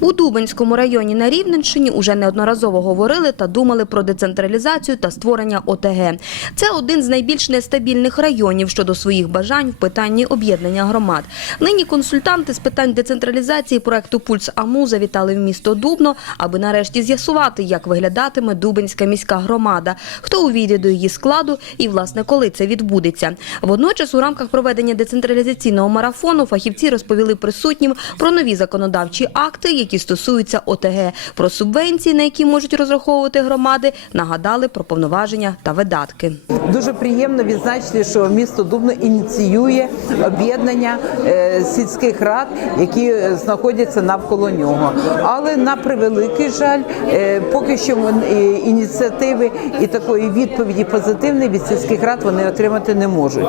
У Дубенському районі на Рівненщині уже неодноразово говорили та думали про децентралізацію та створення ОТГ. Це один з найбільш нестабільних районів щодо своїх бажань в питанні об'єднання громад. Нині консультанти з питань децентралізації проекту Пульс АМУ завітали в місто Дубно, аби нарешті з'ясувати, як виглядатиме Дубенська міська громада, хто увійде до її складу і, власне, коли це відбудеться. Водночас, у рамках проведення децентралізаційного марафону фахівці розповіли присутнім про нові законодавчі акти, які стосуються ОТГ, про субвенції, на які можуть розраховувати громади, нагадали про повноваження та видатки. Дуже приємно відзначити, що місто Дубно ініціює об'єднання е, сільських рад, які е, знаходяться навколо нього. Але на превеликий жаль, е, поки що ініціативи і такої відповіді позитивної від сільських рад вони отримати не можуть.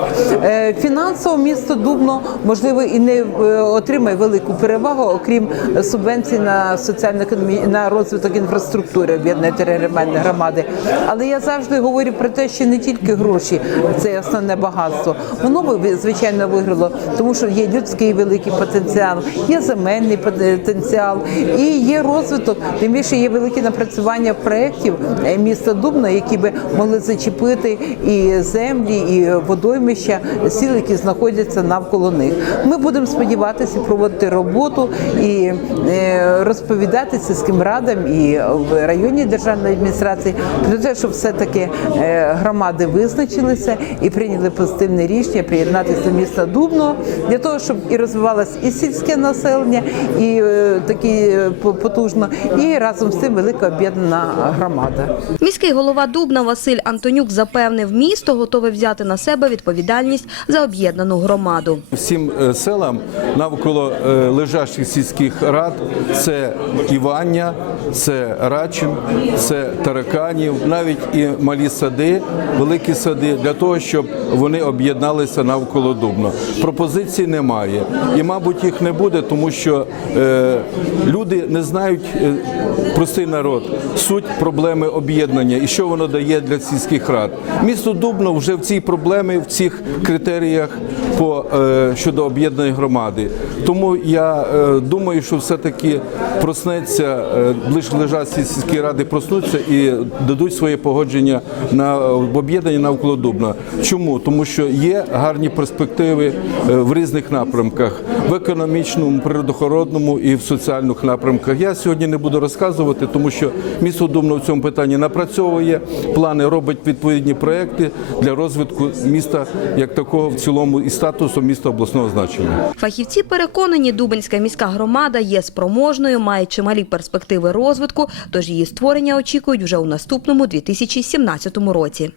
Фінансово місто Дубно можливо і не отримає велику перевагу, окрім субвенцій на соціально на розвиток інфраструктури об'єднаної територіальної громади. Але я завжди говорю про те, що не тільки гроші це основне багатство. Воно би звичайно виграло, тому що є людський великий потенціал, є земельний потенціал і є розвиток. Тим більше є великі напрацювання проєктів е, міста Дубно, які би могли зачепити і землі, і водоймища сіл, які знаходяться навколо них. Ми будемо сподіватися проводити роботу і е, розповідати сільським радам і в районній державної адміністрації про те, щоб все таки громади визначилися і прийняли позитивне рішення приєднатися до міста Дубно для того, щоб і розвивалось і сільське населення, і е, такі е, по- потужно, і разом з тим велика об'єднана громада. Міський голова Дубна Василь Антонюк запевнив, місто готове взяти на себе відповідальність за об'єднану громаду. Всім е, селам навколо е, лежачих сільських рад це Івання, це Рачим, це Тараканів, навіть і малі сади, великі сади, для того, щоб вони об'єдналися навколо Дубно. Пропозицій немає. І, мабуть, їх не буде, тому що е, люди не знають, е, простий народ, суть проблеми об'єднання і що воно дає для сільських рад. Місто Дубно вже в цій проблемі, в цих критеріях по е, щодо об'єднаної громади. Тому я е, думаю, що проснеться е, лише лежачі сільські ради проснуться і дадуть своє погодження на об'єднання навколо Дубна. Чому? Тому що є гарні перспективи е, в різних напрямках в економічному, природоохоронному і в соціальних напрямках. Я сьогодні не буду розказувати, тому що місто Дубно в цьому питанні напрацьовує плани, робить відповідні проекти для розвитку міста як такого в цілому і статусу міста обласного значення. Фахівці переконані, Дубенська міська громада є спроможною, має чималі перспективи розвитку, тож її створення очікують вже у наступному 2017 році.